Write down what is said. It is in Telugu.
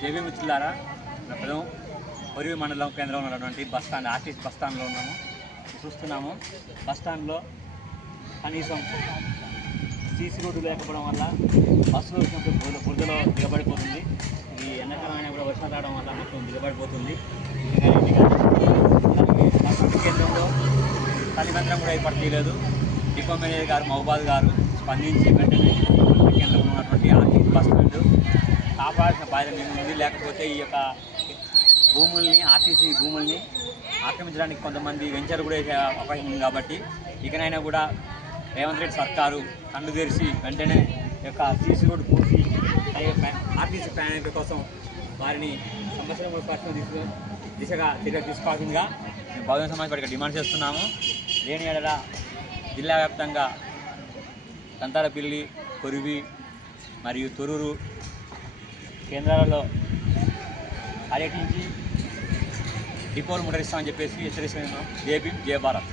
జేబీ మిత్రులారా ప్రస్తుతం పొరివి మండలం కేంద్రంలో ఉన్నటువంటి బస్ స్టాండ్ ఆర్టీసీ బస్ స్టాండ్లో ఉన్నాము. చూస్తున్నాము బస్ స్టాండ్లో కనీసం సీసీ రోడ్డు లేకపోవడం వల్ల బస్సులో వచ్చినప్పుడు బురద బురదలో దిగబడిపోతుంది. ఇది ఎండాకాలం కూడా వర్షం రావడం వల్ల మొత్తం దిగబడిపోతుంది. కేంద్రంలో తల్లిదండ్రులు కూడా ఏర్పాటు డిపో మేనేజర్ గారు మహబాద్ గారు స్పందించి వెంటనే కేంద్రంలో ఉన్నటువంటి ఆర్టీసీ బస్ స్టాండ్ కాపాడాల్సిన బాధ్యత మేము ఉంది. లేకపోతే ఈ యొక్క భూముల్ని ఆర్టీసీ భూముల్ని ఆక్రమించడానికి కొంతమంది వెంచర్ కూడా వేసే అవకాశం ఉంది కాబట్టి ఇకనైనా కూడా రేవంత్ రెడ్డి సర్కారు కళ్ళు తెరిచి వెంటనే యొక్క సీసీ రోడ్డు పూర్తి ఆర్టీసీ ప్రయాణికుల కోసం వారిని సంవత్సరం పరిశ్రమ తీసుకు దిశగా చర్య తీసుకోవాల్సిందిగా మేము బహుజన సమాజ్ పార్టీగా డిమాండ్ చేస్తున్నాము. లేని ఎడల జిల్లా వ్యాప్తంగా దంతాలపిల్లి కొరివి మరియు తొరూరు కేంద్రాలలో పర్యటించి డిపోలు ముట్టడిస్తామని చెప్పేసి హెచ్చరిస్తున్నాం. జే భీమ్ జయ భారత్.